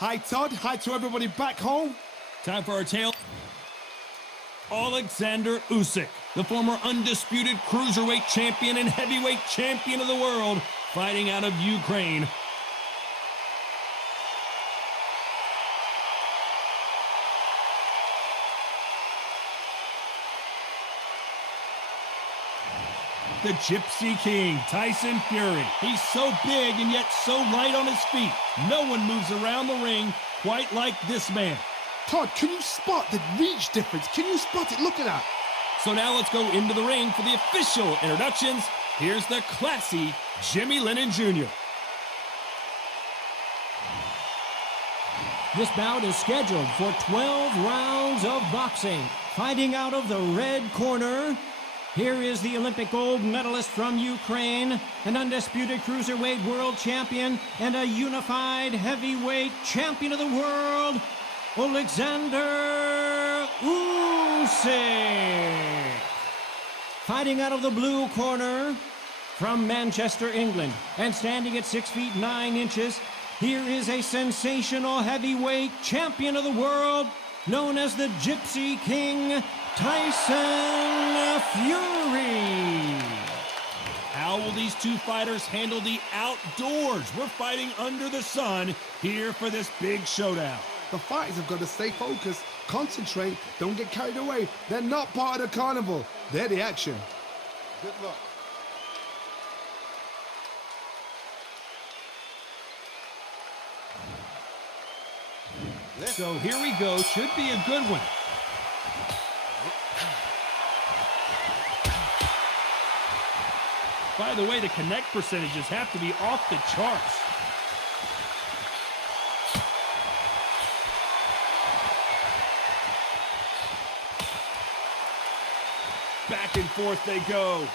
Hi, Todd. Hi to everybody back home. Time for our tale. Oleksandr Usyk, the former undisputed cruiserweight champion and heavyweight champion of the world, fighting out of Ukraine. The Gypsy King, Tyson Fury. He's so big and yet so light on his feet. No one moves around the ring quite like this man. Todd, can you spot the reach difference? Can you spot it? Look at that. So now let's go into the ring for the official introductions. Here's the classy Jimmy Lennon Jr. This bout is scheduled for 12 rounds of boxing. Fighting out of the red corner, here is the Olympic gold medalist from Ukraine, an undisputed cruiserweight world champion, and a unified heavyweight champion of the world, Oleksandr Usyk. Fighting out of the blue corner, from Manchester, England, and standing at 6 feet 9 inches, here is a sensational heavyweight champion of the world, known as the Gypsy King, Tyson Fury. How will these two fighters handle the outdoors? We're fighting under the sun here for this big showdown. The fighters have got to stay focused, concentrate, don't get carried away. They're not part of the carnival. They're the action. Good luck. So here we go. Should be a good one. By the way, the connect percentages have to be off the charts. Back and forth they go.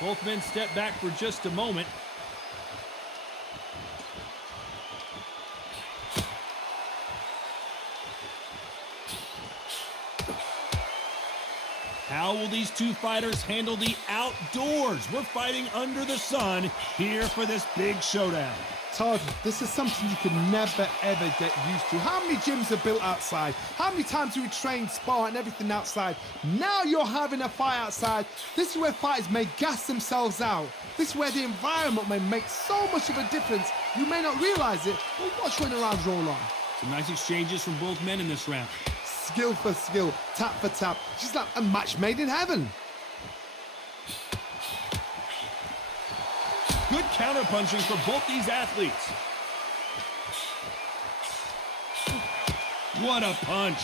Both men step back for just a moment. How will these two fighters handle the outdoors? We're fighting under the sun here for this big showdown. Todd, this is something you can never, ever get used to. How many gyms are built outside? How many times do we train, spar, and everything outside? Now you're having a fight outside. This is where fighters may gas themselves out. This is where the environment may make so much of a difference. You may not realize it, but watch when the rounds roll on. Some nice exchanges from both men in this round. Skill for skill, tap for tap. Just like a match made in heaven. Good counter-punching for both these athletes. What a punch.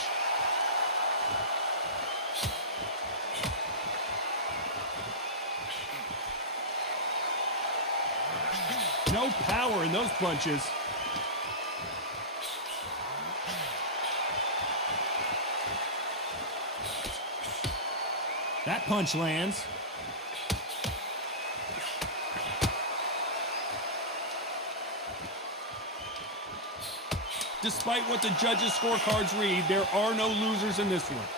No power in those punches. That punch lands. Despite what the judges' scorecards read, there are no losers in this one.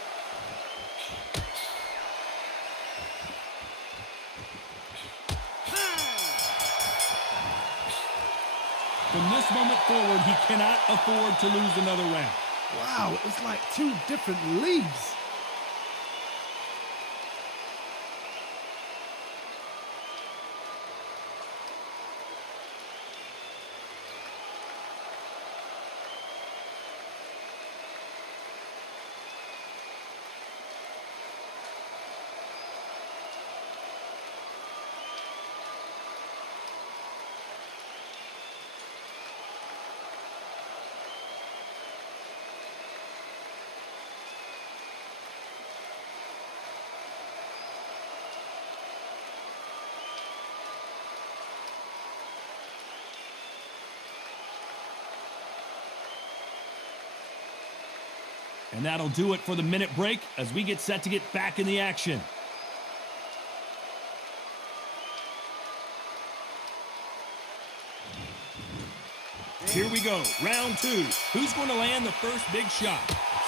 From this moment forward, he cannot afford to lose another round. Wow, it's like two different leagues. And that'll do it for the minute break as we get set to get back in the action. Here we go, round two. Who's going to land the first big shot?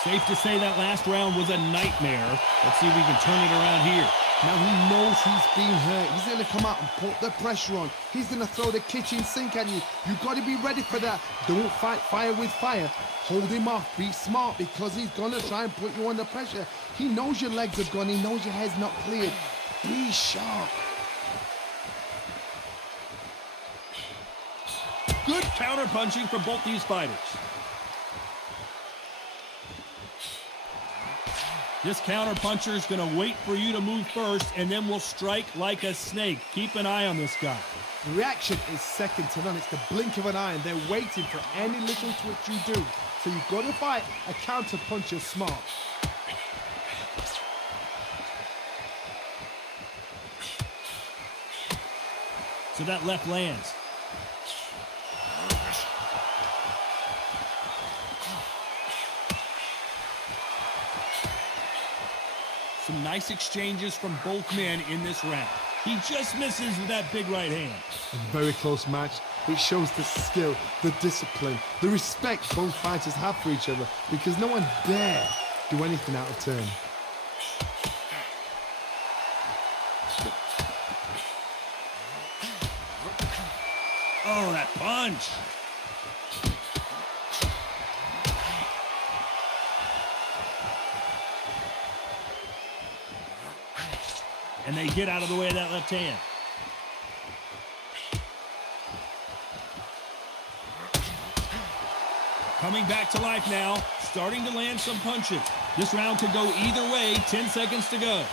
Safe to say that last round was a nightmare. Let's see if we can turn it around here. Now he knows he's being hurt. He's going to come out and put the pressure on. He's going to throw the kitchen sink at you. You've got to be ready for that. Don't fight fire with fire. Hold him off. Be smart because he's going to try and put you under pressure. He knows your legs are gone. He knows your head's not cleared. Be sharp. Good counter-punching from both these fighters. This counter-puncher is going to wait for you to move first and then will strike like a snake. Keep an eye on this guy. The reaction is second to none. It's the blink of an eye, and they're waiting for any little twitch you do. So you've got to fight a counter-puncher smart. So that left lands. Some nice exchanges from both men in this round. He just misses with that big right hand. A very close match. It shows the skill, the discipline, the respect both fighters have for each other because no one dare do anything out of turn. Oh, that punch. And they get out of the way of that left hand. Coming back to life now, starting to land some punches. This round could go either way, 10 seconds to go.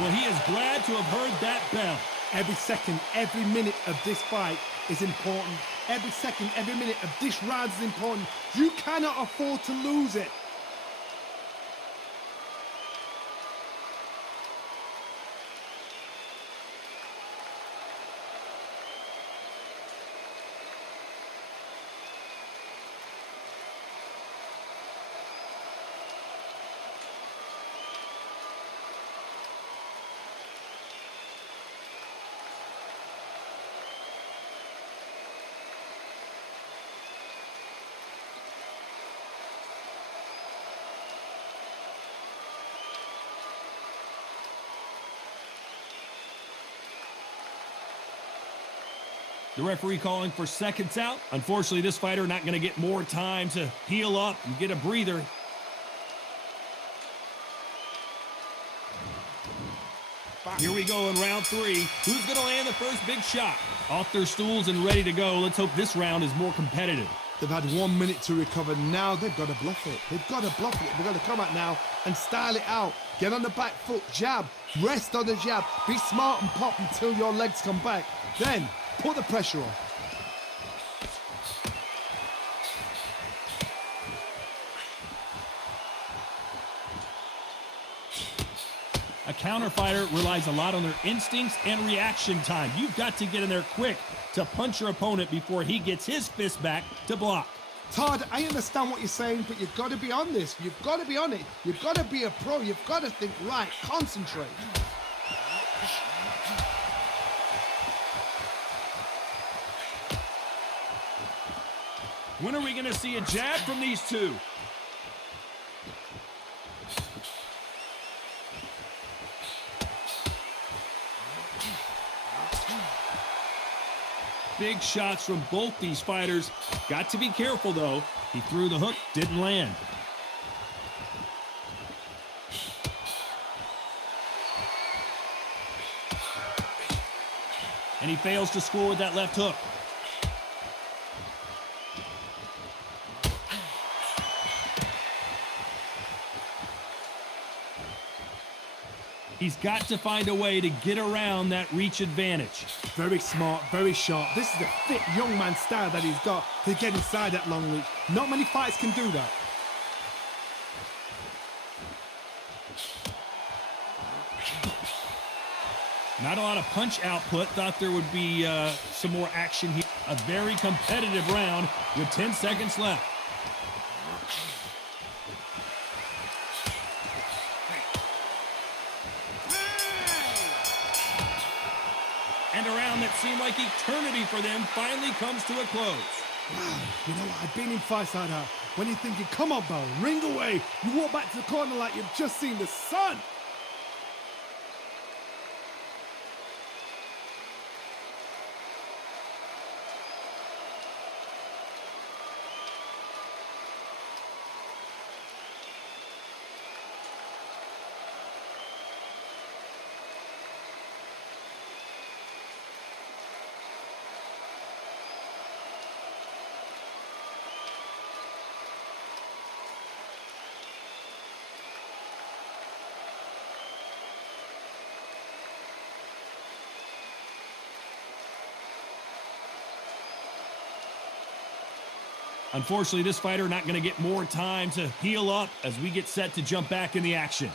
Well, he is glad to have heard that bell. Every second, every minute of this fight is important. Every second, every minute of this round is important. You cannot afford to lose it. The referee calling for seconds out. Unfortunately, this fighter not going to get more time to heal up and get a breather. Here we go in round three. Who's going to land the first big shot? Off their stools and ready to go. Let's hope this round is more competitive. They've had 1 minute to recover. Now they've got to bluff it. They've got to bluff it. They've got to come out now and style it out. Get on the back foot, jab, rest on the jab. Be smart and pop until your legs come back. Then put the pressure on. A counter fighter relies a lot on their instincts and reaction time. You've got to get in there quick to punch your opponent before he gets his fist back to block. Todd, I understand what you're saying, but you've got to be on this. You've got to be on it. You've got to be a pro. You've got to think right. Concentrate. When are we going to see a jab from these two? Big shots from both these fighters. Got to be careful, though. He threw the hook, didn't land. And he fails to score with that left hook. He's got to find a way to get around that reach advantage. Very smart, very sharp. This is the fit young man style that he's got to get inside that long reach. Not many fighters can do that. Not a lot of punch output. Thought there would be some more action here. A very competitive round with 10 seconds left. And a round that seemed like eternity for them finally comes to a close. Wow, you know what? I've been in fights like that. When you're thinking, come on, bro, ring away. You walk back to the corner like you've just seen the sun. Unfortunately, this fighter not going to get more time to heal up as we get set to jump back in the action.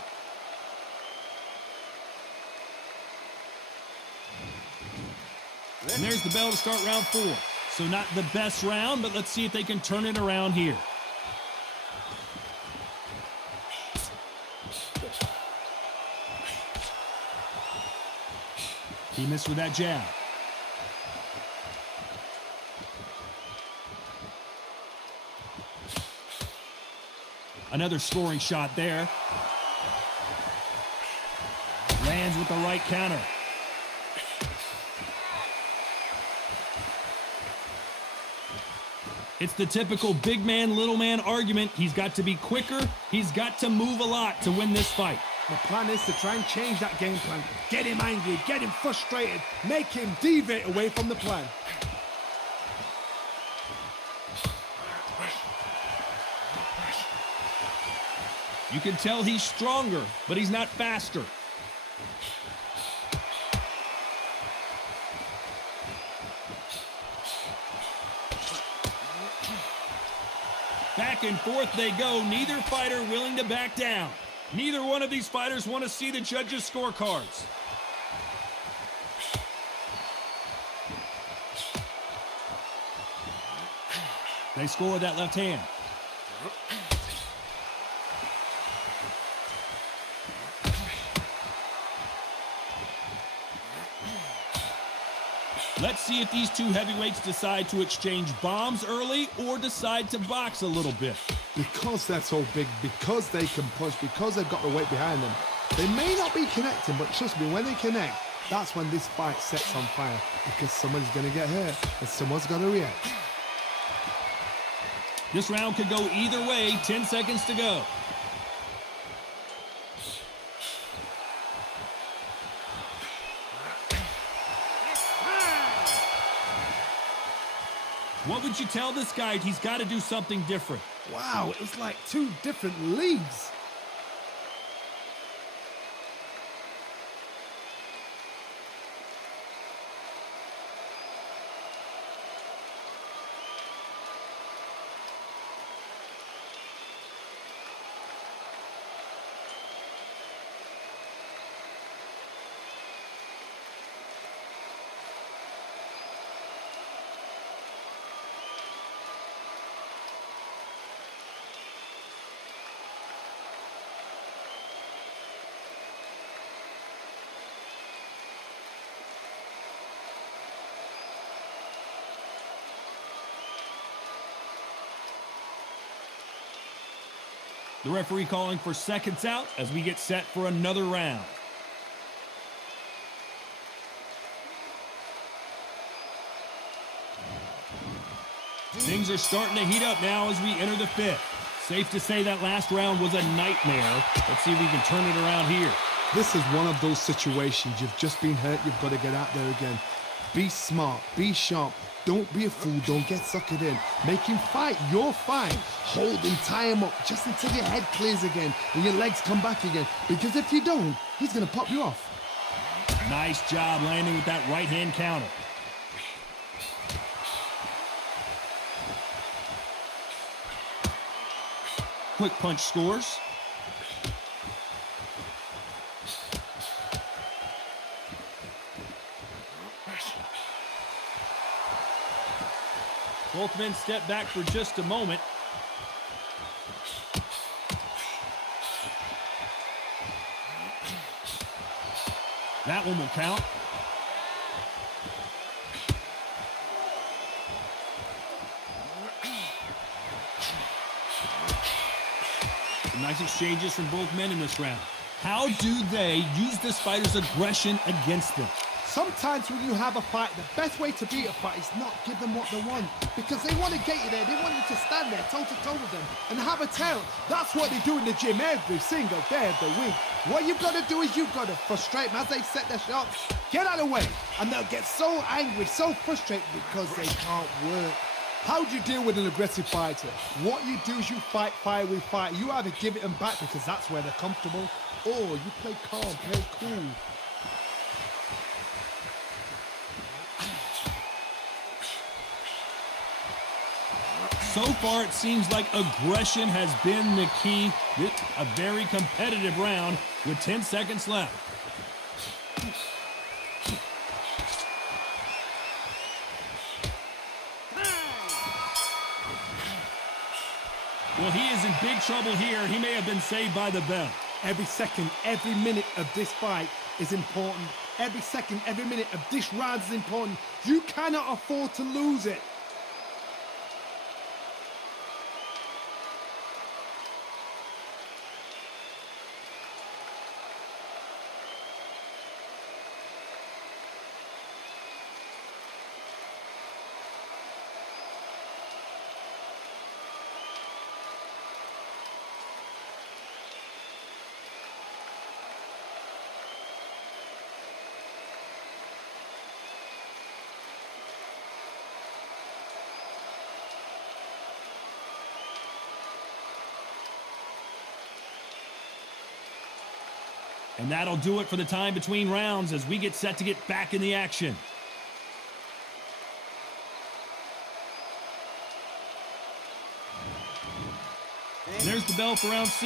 And there's the bell to start round 4. So not the best round, but let's see if they can turn it around here. He missed with that jab. Another scoring shot there. Lands with the right counter. It's the typical big man, little man argument. He's got to be quicker. He's got to move a lot to win this fight. The plan is to try and change that game plan. Get him angry, get him frustrated, make him deviate away from the plan. You can tell he's stronger, but he's not faster. Back and forth they go, neither fighter willing to back down. Neither one of these fighters want to see the judges' scorecards. They score with that left hand. Let's see if these two heavyweights decide to exchange bombs early or decide to box a little bit. Because they're so big, because they can push, because they've got the weight behind them, they may not be connecting, but trust me, when they connect, that's when this fight sets on fire, because someone's going to get hurt and someone's going to react. This round could go either way. 10 seconds to go. What would you tell this guy? He's got to do something different. Wow, it was like two different leagues. The referee calling for seconds out as we get set for another round. Things are starting to heat up now as we enter the 5th. Safe to say that last round was a nightmare. Let's see if we can turn it around here. This is one of those situations. You've just been hurt. You've got to get out there again. Be smart. Be sharp. Don't be a fool. Don't get suckered in. Make him fight your fight. Hold him, tie him up just until your head clears again and your legs come back again. Because if you don't, he's going to pop you off. Nice job landing with that right hand counter. Quick punch scores. Both men step back for just a moment. That one will count. Nice exchanges from both men in this round. How do they use this fighter's aggression against them? Sometimes when you have a fight, the best way to beat a fight is not give them what they want. Because they want to get you there. They want you to stand there toe-to-toe with them and have a tail. That's what they do in the gym every single day of the week. What you've got to do is you've got to frustrate them as they set their shots. Get out of the way. And they'll get so angry, so frustrated because they can't work. How do you deal with an aggressive fighter? What you do is you fight fire with fire. You either give it them back because that's where they're comfortable, or you play calm, play cool. So far, it seems like aggression has been the key. It's a very competitive round with 10 seconds left. Well, he is in big trouble here. He may have been saved by the bell. Every second, every minute of this fight is important. Every second, every minute of this round is important. You cannot afford to lose it. And that'll do it for the time between rounds as we get set to get back in the action. There's the bell for round 6.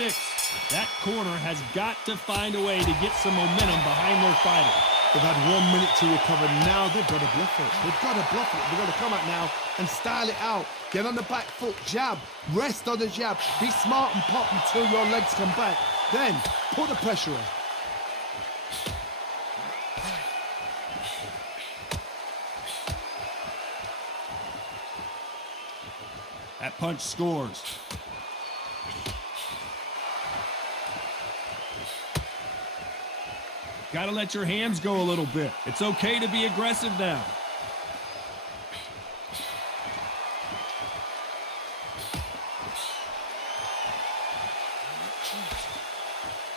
That corner has got to find a way to get some momentum behind their fighter. They've had 1 minute to recover. Now they've got to bluff it. They've got to bluff it. They've got to come out now and style it out. Get on the back foot, jab, rest on the jab. Be smart and pop until your legs come back. Then put the pressure on. That punch scores. Got to let your hands go a little bit. It's okay to be aggressive now.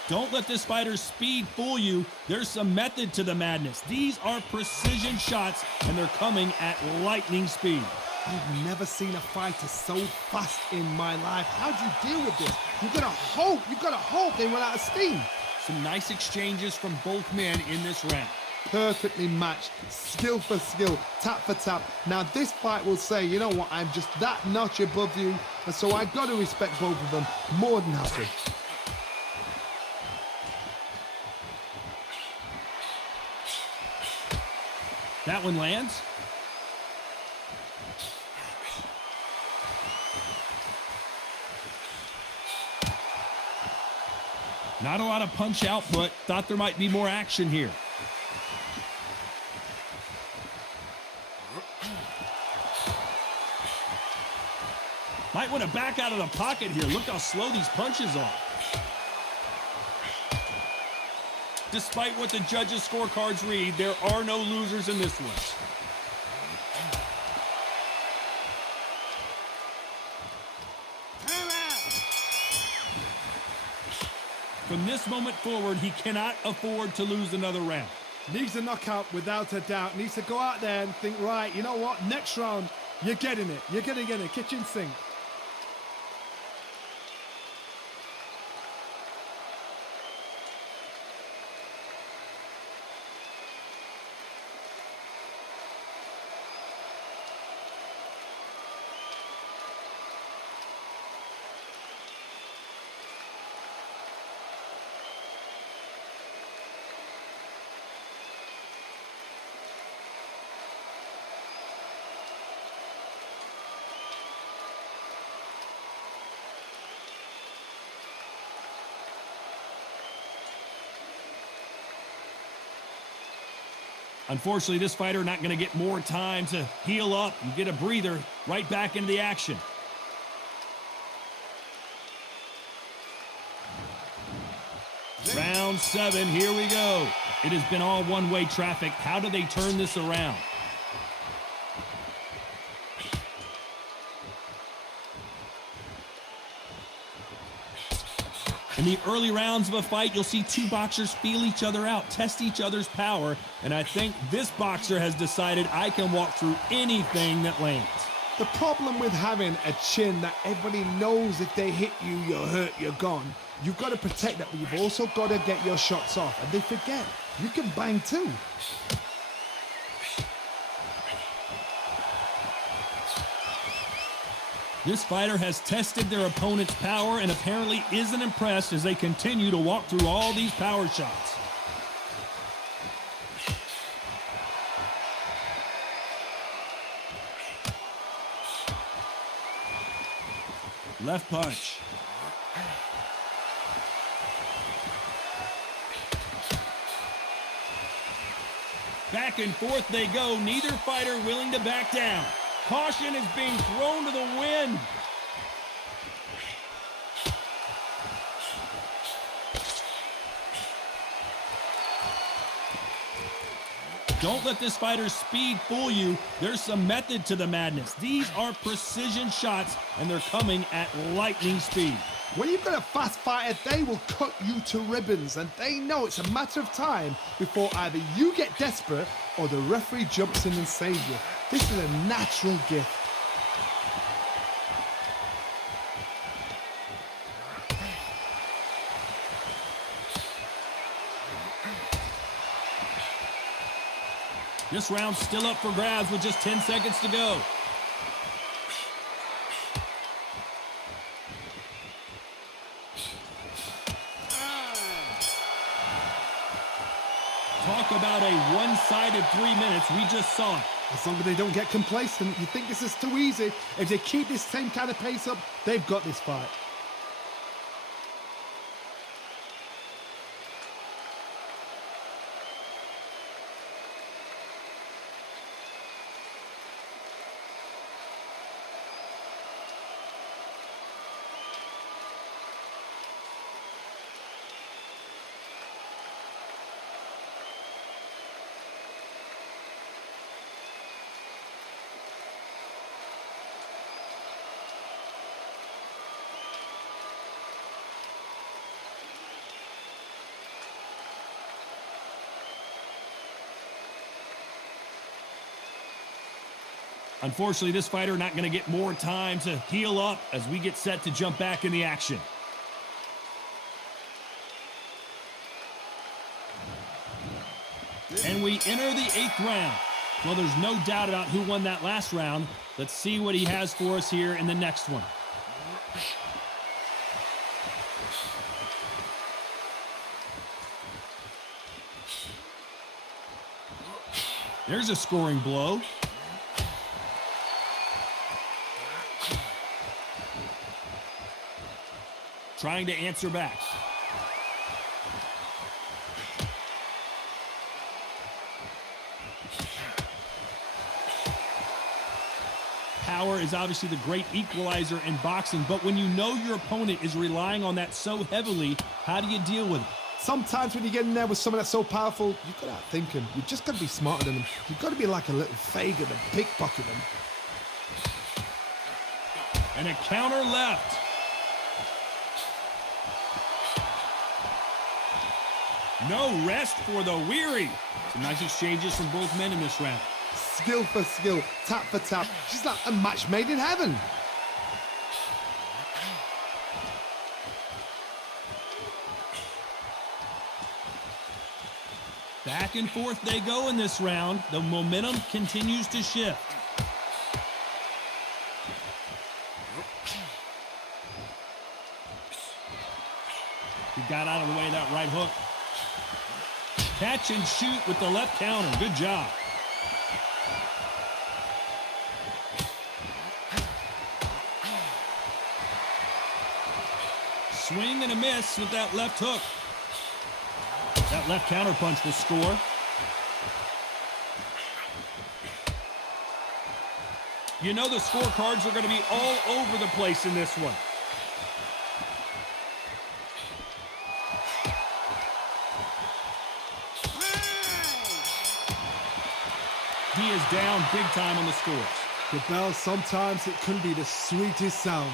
Don't let this fighter's speed fool you. There's some method to the madness. These are precision shots, and they're coming at lightning speed. I've never seen a fighter so fast in my life. How do you deal with this? You've got to hope they run out of steam. Some nice exchanges from both men in this round. Perfectly matched, skill for skill, tap for tap. Now this fight will say, you know what, I'm just that notch above you, and so I've got to respect both of them more than happy. That one lands. Not a lot of punch output. Thought there might be more action here. Might want to back out of the pocket here. Look how slow these punches are. Despite what the judges' scorecards read, there are no losers in this one. From this moment forward, he cannot afford to lose another round. Needs a knockout without a doubt. Needs to go out there and think, right, you know what, next round, you're getting it. You're going to get it, kitchen sink. Unfortunately, this fighter not going to get more time to heal up and get a breather. Right back into the action. Round 7, here we go. It has been all one-way traffic. How do they turn this around? In the early rounds of a fight, you'll see two boxers feel each other out, test each other's power, and I think this boxer has decided I can walk through anything that lands. The problem with having a chin that everybody knows if they hit you, you're hurt, you're gone. You've got to protect that, but you've also got to get your shots off. And they forget, you can bang too. This fighter has tested their opponent's power and apparently isn't impressed as they continue to walk through all these power shots. Left punch. Back and forth they go, neither fighter willing to back down. Caution is being thrown to the wind. Don't let this fighter's speed fool you. There's some method to the madness. These are precision shots, and they're coming at lightning speed. When you've got a fast fighter, they will cut you to ribbons, and they know it's a matter of time before either you get desperate or the referee jumps in and saves you. This is a natural gift. This round's still up for grabs with just 10 seconds to go. Talk about a one-sided 3 minutes. We just saw it. As long as they don't get complacent, you think this is too easy. If they keep this same kind of pace up, they've got this fight. Unfortunately, this fighter not going to get more time to heal up as we get set to jump back in the action. And we enter the 8th round. Well, there's no doubt about who won that last round. Let's see what he has for us here in the next one. There's a scoring blow. Trying to answer back. Power is obviously the great equalizer in boxing, but when you know your opponent is relying on that so heavily, how do you deal with it? Sometimes when you get in there with someone that's so powerful, you've got to outthink him. You've just got to be smarter than him. You've got to be like a little Fagan and pickpocket him. And a counter left. No rest for the weary. Some nice exchanges from both men in this round. Skill for skill, tap for tap. She's like a match made in heaven. Back and forth they go in this round. The momentum continues to shift. He got out of the way of that right hook. Catch and shoot with the left counter. Good job. Swing and a miss with that left hook. That left counter punch will score. You know the scorecards are going to be all over the place in this one. He is down big time on the scores. The bell, sometimes it can be the sweetest sound.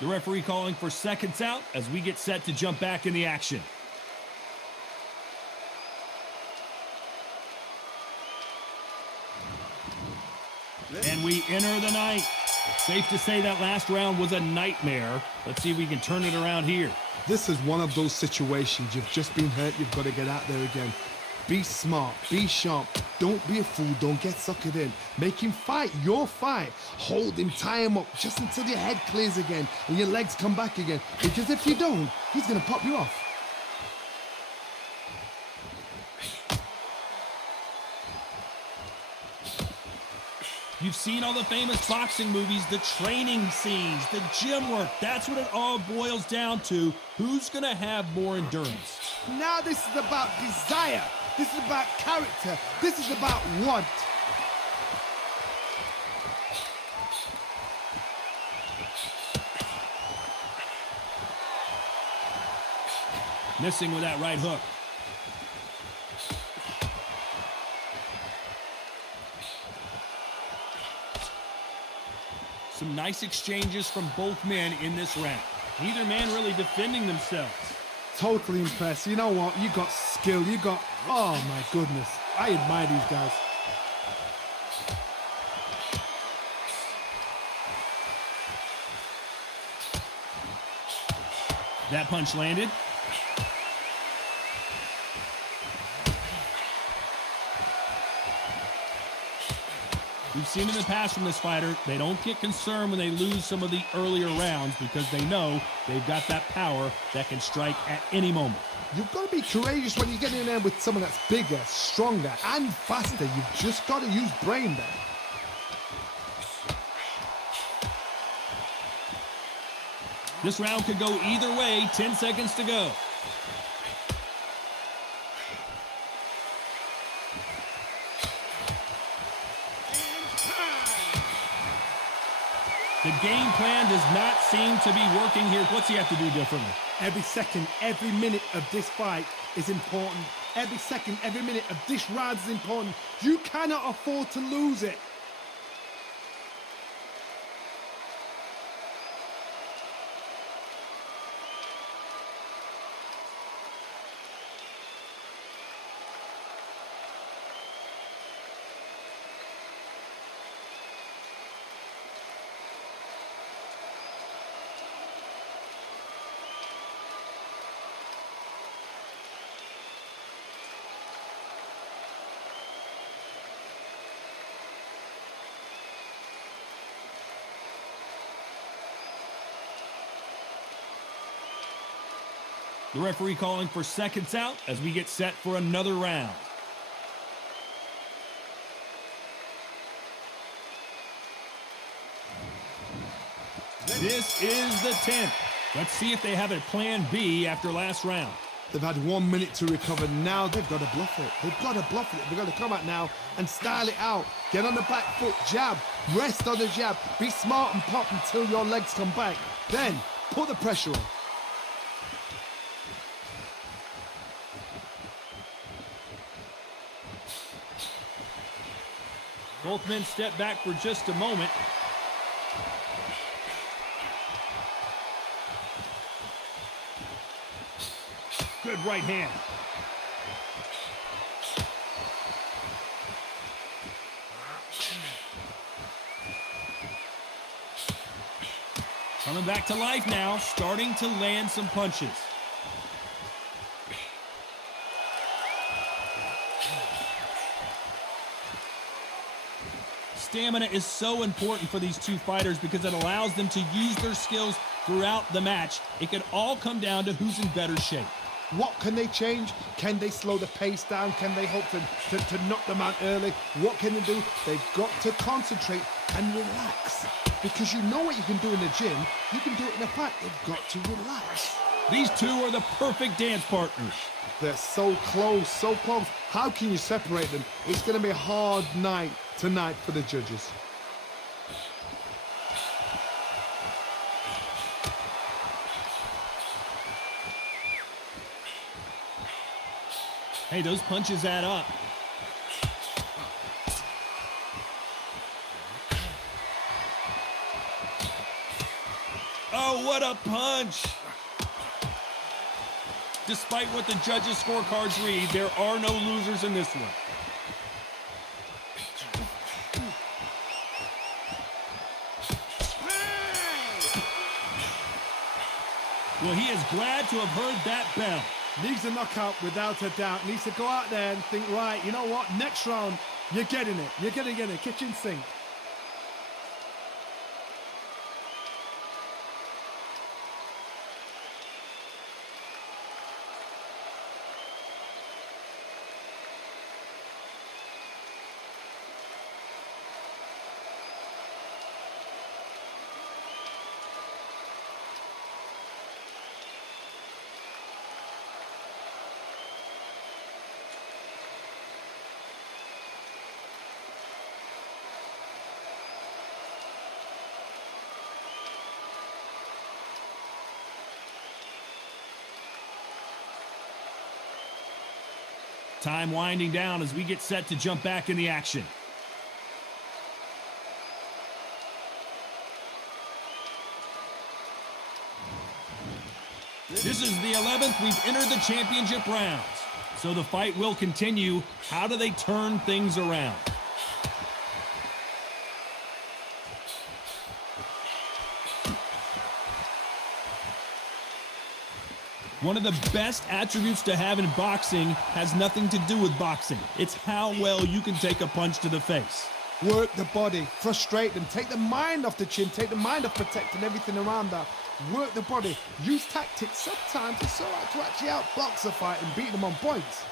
The referee calling for seconds out as we get set to jump back in the action. And we enter the night. Safe to say that last round was a nightmare. Let's see if we can turn it around here. This is one of those situations. You've just been hurt. You've got to get out there again. Be smart. Be sharp. Don't be a fool. Don't get suckered in. Make him fight your fight. Hold him. Tie him up just until your head clears again and your legs come back again. Because if you don't, he's going to pop you off. You've seen all the famous boxing movies, the training scenes, the gym work. That's what it all boils down to. Who's going to have more endurance? Now this is about desire. This is about character. This is about want. Missing with that right hook. Some nice exchanges from both men in this round. Neither man really defending themselves. Totally impressed. You know what? You got skill. You got... Oh, my goodness. I admire these guys. That punch landed. We've seen in the past from this fighter, they don't get concerned when they lose some of the earlier rounds because they know they've got that power that can strike at any moment. You've got to be courageous when you get in there with someone that's bigger, stronger, and faster. You've just got to use brain there. This round could go either way. 10 seconds to go. The game plan does not seem to be working here. What's he have to do differently? Every second, every minute of this fight is important. Every second, every minute of this round is important. You cannot afford to lose it. The referee calling for seconds out as we get set for another round. This is the 10th. Let's see if they have a plan B after last round. They've had 1 minute to recover. Now they've got to bluff it. They've got to bluff it. They've got to come out now and style it out. Get on the back foot, jab, rest on the jab. Be smart and pop until your legs come back. Then put the pressure on. Both men step back for just a moment. Good right hand. Coming back to life now, starting to land some punches. Stamina is so important for these two fighters because it allows them to use their skills throughout the match. It can all come down to who's in better shape. What can they change? Can they slow the pace down? Can they hope to knock them out early? What can they do? They've got to concentrate and relax. Because you know what you can do in the gym, you can do it in a fight. They've got to relax. These two are the perfect dance partners. They're so close, so close. How can you separate them? It's going to be a hard night tonight for the judges. Hey, those punches add up. Oh, what a punch! Despite what the judges' scorecards read, there are no losers in this one. Well, he is glad to have heard that bell. Needs a knockout without a doubt. Needs to go out there and think, right, you know what? Next round, you're getting it. You're going to get it. Kitchen sink. Time winding down as we get set to jump back in the action. This is the 11th we've entered the championship rounds. So the fight will continue. How do they turn things around? One of the best attributes to have in boxing has nothing to do with boxing. It's how well you can take a punch to the face. Work the body, frustrate them, take the mind off the chin, take the mind off protecting everything around that. Work the body, use tactics sometimes to actually outbox a fight and beat them on points.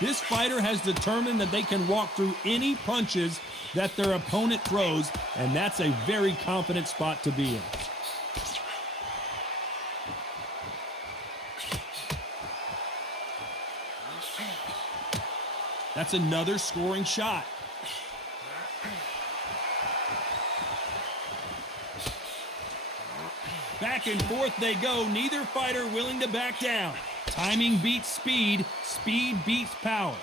This fighter has determined that they can walk through any punches that their opponent throws, and that's a very confident spot to be in. That's another scoring shot. Back and forth they go, neither fighter willing to back down. Timing beats speed, speed beats power.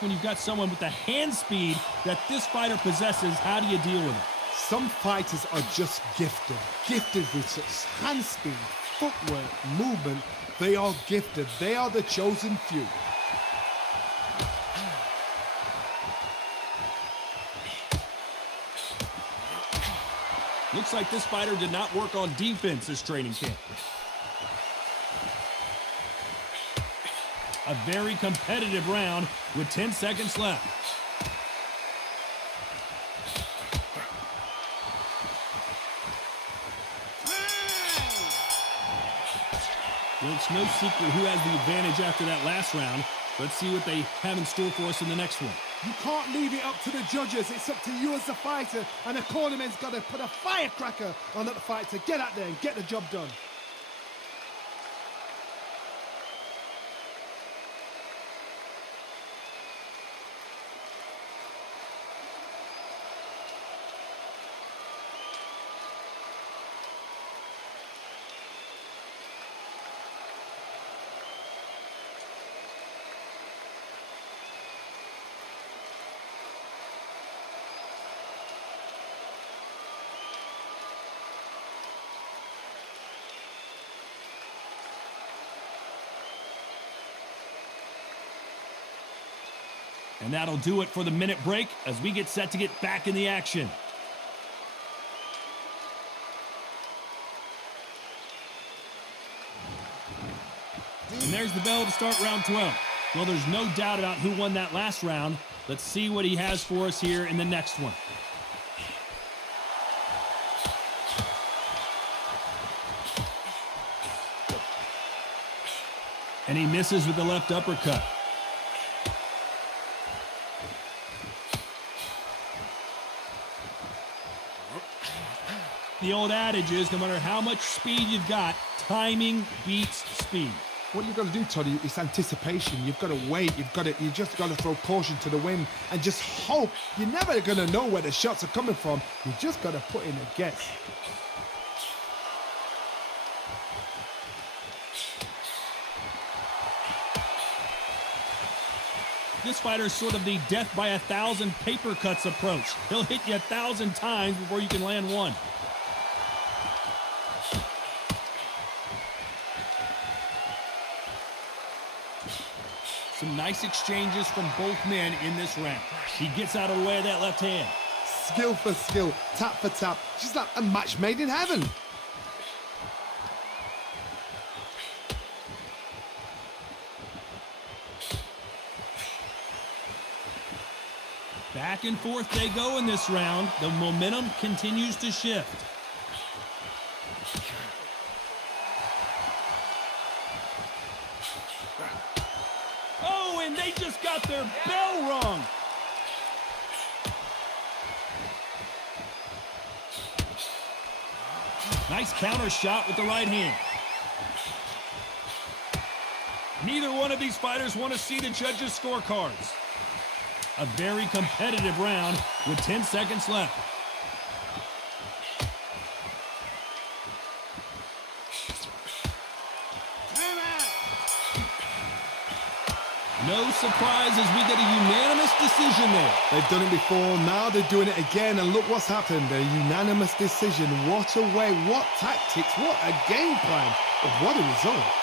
When you've got someone with the hand speed that this fighter possesses, how do you deal with it? Some fighters are just gifted with such hand speed, footwork, movement. They are gifted. They are the chosen few. Looks like this fighter did not work on defense this training camp. A very competitive round with 10 seconds left. Well, it's no secret who has the advantage after that last round. Let's see what they have in store for us in the next one. You can't leave it up to the judges. It's up to you as the fighter, and the cornerman's got to put a firecracker on that fight to get out there and get the job done. And that'll do it for the minute break as we get set to get back in the action. And there's the bell to start round 12. Well, there's no doubt about who won that last round. Let's see what he has for us here in the next one. And he misses with the left uppercut. The old adage is no matter how much speed you've got, timing beats speed. What you've got to do, Toddy, is anticipation. You've got to wait. You just got to throw caution to the wind and just hope. You're never going to know where the shots are coming from. You just got to put in a guess. This fighter is sort of the death by 1,000 paper cuts approach. He'll hit you 1,000 times before you can land one. Some nice exchanges from both men in this round. He gets out of the way of that left hand. Skill for skill, tap for tap. Just like a match made in heaven. Back and forth they go in this round. The momentum continues to shift. Oh, and they just got their bell rung. Nice counter shot with the right hand. Neither one of these fighters want to see the judges' scorecards. A very competitive round with 10 seconds left. No surprise as we get a unanimous decision there. They've done it before, now they're doing it again, and look what's happened. A unanimous decision. What a way, what tactics, what a game plan. What a result.